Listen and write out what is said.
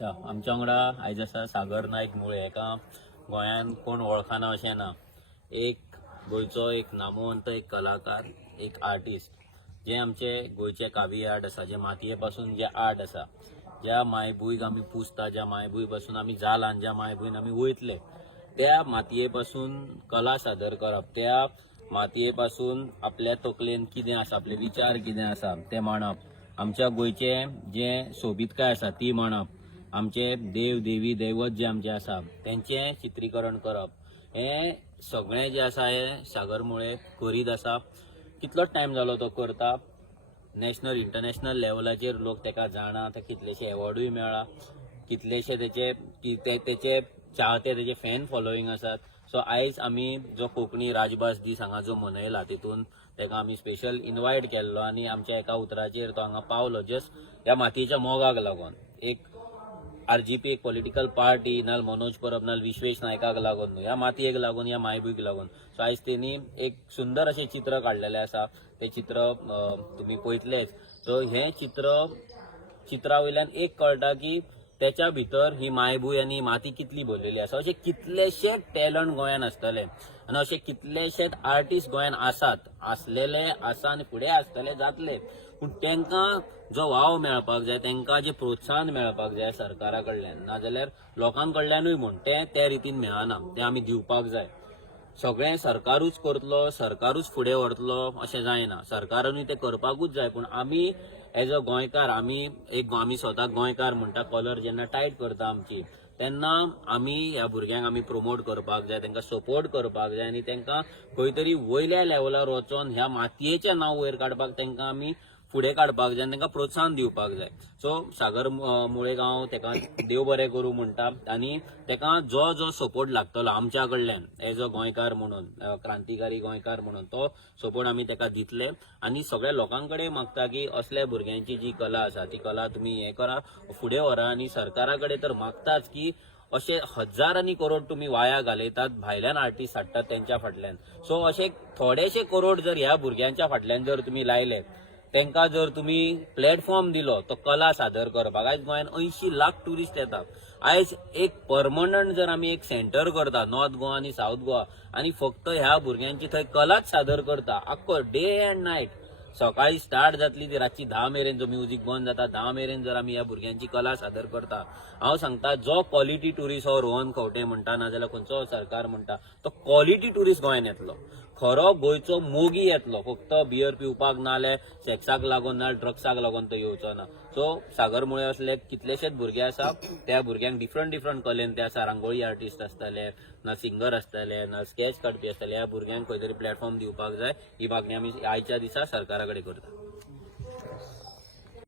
आमच्या वांगडा आयज आसा सागर नायक मुळे एका गोंयान कोण वळखना अशें ना. एक गोंयचो एक नामवंत एक कलाकार, एक आर्टिस्ट, जे आमचे गोंयचे कावी आर्ट आसा, जे मातये पासून जे आर्ट आसा, ज्या मायभूंयक आमी पुजता, ज्या मायभूंय पासून आमी जालान, ज्या मायभूंयन आमी वयतले, त्या मातये पासून कला सादर करप, त्या मातये पासून आपल्या तकलेन कितें आसा, आपले विचार कितें आसा ते मांडप, आमच्या गोंयचे जे सोबीतकाय आसा ती मांडप, आमचे देव देवी दैवत जे आमचे आसा त्यांचे चित्रीकरण करप, हे सगळे जे आसा हे सागर मुळे करीत आसा. कितलोच टायम जालो तो करता. नॅशनल इंटरनॅशनल लेवलाचेर लोक तेका जाणा, ते कितलेशे अवॉर्डूय मेळ्ळा, कितलेशे तेचे चाहते, तेचे फॅन फॉलोईंग आसात. सो आयज आमी जो कोंकणी राजभास दीस हांगा जो मनयला तितून तेका आमी स्पेशल इन्वायट केल्लो आनी आमच्या एका उतराचेर तो हांगा पावलो जस्ट ह्या मातयेच्या मोगाक लागून. एक आरजीपी एक पॉलिटिकल पार्टी नाल मनोज परब नाल विश्वेश नायकाक लागून न्हू, ह्या मातयेक लागून, ह्या मायभूंयक लागून. सो आयज तेणी एक सुंदर अशें चित्र काडलेलें आसा. ते चित्र तुमी पळयतलेच. सो हे चित्रा वयल्यान एक कळटा की त्याच्या भितर ही मायभूंय आनी माती कितली भरलेली आसा. अशे कितलेशे टॅलंट गोंयान आसतले आनी अशे कितलेशेच आर्टिस्ट गोंयान आसलेले आसा आनी फुडें आसतले जातले. पूण तांकां जो वाव मेळपाक जाय, तांकां जे प्रोत्साहन मेळपाक जाय सरकारा कडल्यान, नाजाल्यार लोकां कडल्यानूय म्हूण ते त्या रितीन मेळना, ते आमी दिवपाक जाय. सगळें सरकारूच करतलो, सरकारूच फुडें व्हरतलो अशें जायना. सरकारानूय ते करपाकूच जाय, पूण आमी एज अ गोंयकार, आमी स्वता गोंयकार म्हणटा, कॉलर जेन्ना टायट करता आमची, तेन्ना आमी ह्या भुरग्यांक आमी प्रमोट करपाक जाय, तांकां सपोर्ट करपाक जाय आनी तांकां खंय तरी वयल्या लेवलार वचोन ह्या मातयेचें नांव वयर काडपाक तांकां आमी फुडें काडपाक जाय आनी तांकां प्रोत्साहन दिवपाक जाय. सो सागर मुळेगांव तेका देव बरें करूं म्हणटा आनी तेका जो जो सपोर्ट लागतलो आमच्या कडल्यान एज अ गोंयकार म्हणून, क्रांतिकारी गोंयकार म्हणून, तो सपोर्ट आमी तेका दितले. आनी सगळ्या लोकां कडेन मागता की असल्या भुरग्यांची जी कला आसा ती कला तुमी हें करा, फुडें व्हरा. आनी सरकारा कडेन तर मागताच की अशे हजार आनी करोड तुमी वाया घालयतात, भायल्यान आर्टिस्ट हाडटात तेंच्या फाटल्यान. सो अशे थोडेशे करोड जर ह्या भुरग्यांच्या फाटल्यान जर तुमी लायले, तांकां जर तुमी प्लॅटफॉर्म दिलो तो कला सादर करपाक, आयज गोंयान 80 लाख टुरिस्ट येतात. आयज एक परमनंट जर आमी एक सेंटर करता नॉर्थ गोवा आनी साऊथ गोवा आनी फक्त ह्या भुरग्यांची थंय कलाच सादर करता, आख्खो डे एंड नायट, सकाळी स्टार्ट जातली ती रातची 10 मेरेन, जो म्युझिक बंद जाता 10 मेरेन जर आमी ह्या भुरग्यांची कला सादर करता, हांव सांगता जो क्वॉलिटी टुरिस्ट हो रोहन खंवटे म्हणटा, नाजाल्यार खंयचो सरकार म्हणटा, तो क्वॉलिटी टुरिस्ट गोंयान येतलो. खरो गोंयचो मोगी येतलो, फक्त बियर पिवपाक नाल्यार सेक्साक लागून ना ड्रग्साक लागून तो येवचो ना. सो सागर मुळे असले कितलेशेच भुरगे आसा, त्या भुरग्यांक डिफरंट कलेन ते आसा, रांगोळी आर्टिस्ट आसतले ना, सिंगर आसतले ना, स्केच काडपी आसतले, ह्या भुरग्यांक खंय तरी प्लॅटफॉर्म दिवपाक जाय. ही मागणी आमी आयच्या दिसा सरकारा कडेन करता.